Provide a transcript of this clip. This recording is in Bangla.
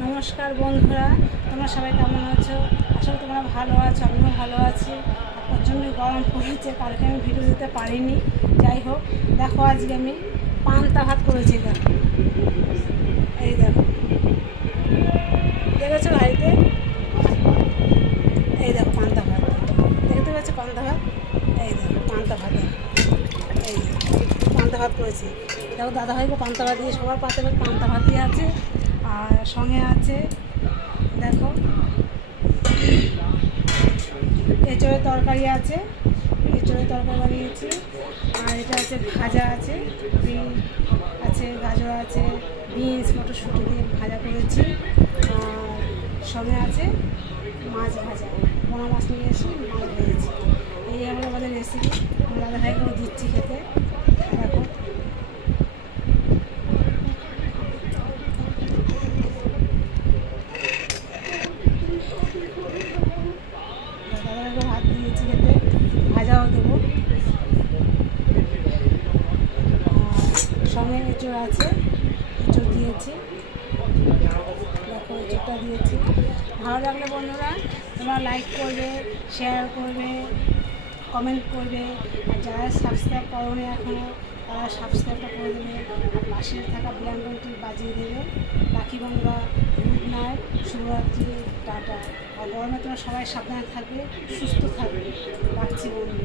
নমস্কার বন্ধুরা, তোমরা সবাই কেমন আছো? আশা করি তোমরা ভালো আছো, আমিও ভালো আছি। প্রচণ্ড গরম পড়েছে, কালকে আমি ভিডিও দিতে পারিনি। যাই হোক, দেখো আজকে আমি পান্তা ভাত করেছি। দেখো, এই দেখো, দেখেছো বাড়িতে? এই দেখো পান্তা ভাত, দেখতে পাচ্ছ পান্তা ভাত? এই দেখো পান্তা ভাত, এই পান্তা ভাত করেছি। দেখো দাদাভাইকে পান্তা ভাত দিয়ে, সবার পাতে পান্তা ভাতই আছে। আর সঙ্গে আছে দেখো এঁচড়ের তরকারি আছে, এঁচড়ের তরকারি বানিয়েছি। আর এটা আছে ভাজা আছে, বিন আছে, গাজর আছে, বিনস মটরশুঁটি দিয়ে ভাজা করেছি। আর সঙ্গে আছে মাছ ভাজা, পোনা মাছ নিয়ে এসে মাছ ভেজেছি। এই হলো আমাদের রেসিপি। আমার দাদাভাইকেও দিচ্ছি খেতে। দেখো দাদাভাইকে ভাত দিয়েছি খেতে, ভাজাও দেবো। সঙ্গে এঁচড় আছে, এঁচড় দিয়েছি। দেখো এঁচড়টা দিয়েছি। ভালো লাগলে বন্ধুরা তোমরা লাইক করবে, শেয়ার করবে, কমেন্ট করবে। আর যারা সাবস্ক্রাইব করোনি এখনও, তারা সাবস্ক্রাইবটা করে দেবে। আর পাশে থাকা বেল আইকনটি বাজিয়ে দেবে। রাখি বন্ধুরা, গুড নাইট, শুভরাত্রি, টাটা। আর গরমে তোমরা সবাই সাবধানে থাকবে, সুস্থ থাকবে। রাখছি বন্ধু।